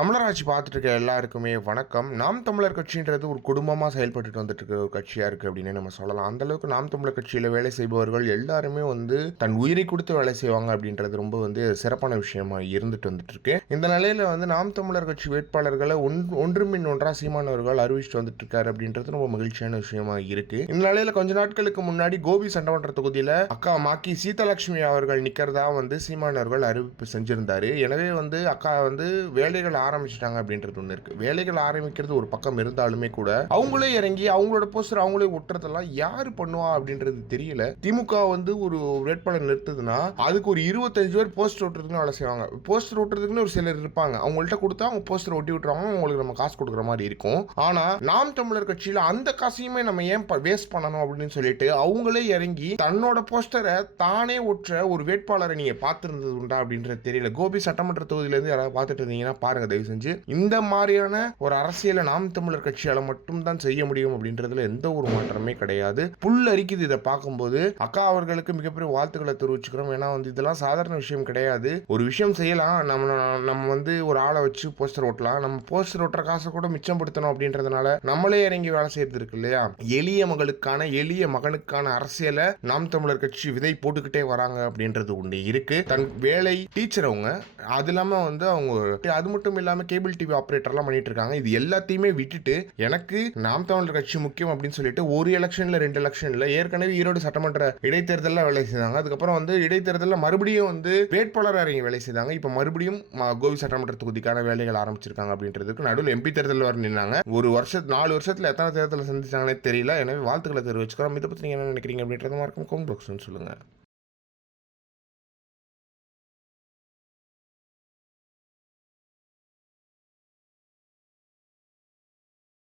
தமிழராட்சி பார்த்துட்டு இருக்க எல்லாருக்குமே வணக்கம். நாம் தமிழர் கட்சின்றது ஒரு குடும்பமாக செயல்பட்டுட்டு வந்துட்டு இருக்கிற ஒரு கட்சியாக இருக்குது அப்படின்னு நம்ம சொல்லலாம். அந்த அளவுக்கு நாம் தமிழர் கட்சியில் வேலை செய்பவர்கள் எல்லாருமே வந்து தன் உயிரை கொடுத்து வேலை செய்வாங்க அப்படின்றது ரொம்ப வந்து சிறப்பான விஷயமா இருந்துட்டு வந்துட்டு இருக்கு இந்த நிலையில வந்து நாம் தமிழர் கட்சி வேட்பாளர்களை ஒன் ஒன்றுமின் ஒன்றா சீமானவர்கள் அறிவிச்சுட்டு வந்துட்டு இருக்காரு அப்படின்றது ரொம்ப மகிழ்ச்சியான விஷயமா இருக்கு. இந்த நிலையில கொஞ்ச நாட்களுக்கு முன்னாடி கோபி சட்டமன்ற தொகுதியில் அக்கா மாக்கி சீதலட்சுமி அவர்கள் நிக்கிறதா வந்து சீமானவர்கள் அறிவிப்பு செஞ்சிருந்தாரு. எனவே வந்து அக்கா வந்து வேலைகள் ஆரம்பிச்சிட்டாங்க அப்படின்றது ஒன்று இருக்குது வேலைகள் ஆரம்பிக்கிறது ஒரு பக்கம் இருந்தாலுமே கூட அவங்களே இறங்கி அவங்களோட போஸ்டர் அவங்களே ஒட்டுறதெல்லாம் யாரு பண்ணுவா அப்படின்றது தெரியல. திமுக வந்து ஒரு வேட்பாளர் நிறுத்துதுன்னா அதுக்கு ஒரு இருபத்தஞ்சு பேர் போஸ்டர் ஓட்டுறதுக்குன்னு வேலை செய்வாங்க. போஸ்டர் ஓட்டுறதுக்குன்னு ஒரு சிலர் இருப்பாங்க. அவங்கள்ட்ட கொடுத்தா அவங்க போஸ்டர் ஒட்டி விட்டுறாங்க அவங்களுக்கு நம்ம காசு கொடுக்குற மாதிரி இருக்கும். ஆனால் நாம் தமிழர் கட்சியில் அந்த காசையுமே நம்ம ஏன் வேஸ்ட் பண்ணணும் அப்படின்னு சொல்லிட்டு அவங்களே இறங்கி தன்னோட போஸ்டரை தானே ஒற்ற ஒரு வேட்பாளரை நீங்கள் பார்த்துருந்தது உண்டா அப்படின்றது தெரியல. கோபி சட்டமன்ற தொகுதியிலேருந்து யாராவது பார்த்துட்டு இருந்தீங்கன்னா பாருங்க. தயவு செஞ்சு இந்த மாதிரியான ஒரு அரசியலை நாம் தமிழர் கட்சியால மட்டும்தான் செய்ய முடியும் அப்படின்றதுல எந்த ஒரு மாற்றமே கிடையாது. புல் அரிக்குது இதை பார்க்கும்போது. அக்கா அவர்களுக்கு மிகப்பெரிய வாழ்த்துக்களை தெரிவிச்சுக்கிறோம். ஏன்னா வந்து இதெல்லாம் சாதாரண விஷயம் கிடையாது. ஒரு விஷயம் செய்யலாம். நம்ம நம்ம வந்து ஒரு ஆளை வச்சு போஸ்டர் ஓட்டலாம். நம்ம போஸ்டர் ஓட்டுற காசை கூட மிச்சப்படுத்தணும் அப்படின்றதுனால நம்மளே இறங்கி வேலை செய்யறது இருக்கு இல்லையா? எளிய மகளுக்கான எளிய மகனுக்கான அரசியலை நாம் தமிழர் கட்சி விதை போட்டுக்கிட்டே வராங்க அப்படின்றது ஒன்று இருக்கு. தன் வேலை டீச்சர் அவங்க. அது இல்லாமல் வந்து அவங்க அது மட்டும் இல்லாமல் கேபிள் டிவி ஆப்ரேட்டர்லாம் பண்ணிட்டு இருக்காங்க. இது எல்லாத்தையுமே விட்டுட்டு எனக்கு நாம் தமிழர் கட்சி முக்கியம் அப்படின்னு சொல்லிட்டு ஒரு எலெக்ஷன்ல ரெண்டு எலெக்ஷன்ல ஏற்கனவே ஈரோடு சட்டமன்ற இடைத்தேர்தலில் வேலை செய்தாங்க. அதுக்கப்புறம் வந்து இடைத்தேர்தலில் மறுபடியும் வந்து வேட்பாளர் இறங்கி வேலை செய்தாங்க. இப்போ மறுபடியும் கோவி சட்டமன்ற தொகுதிக்கான வேலைகள் ஆரம்பிச்சிருக்காங்க அப்படின்றதுக்கு நடுவில் எம்பி தேர்தல் வர நின்னாங்க. ஒரு வருஷத்து நாலு வருஷத்தில் எத்தனை தேர்தலில் சந்திச்சாங்கன்னே தெரியல. எனவே வாழ்த்துக்களை தெரிவிச்சுக்கிறோம். இதை பற்றி நீங்கள் என்ன நினைக்கிறீங்க அப்படின்றத மறக்காம கோங் சொல்லுங்கள்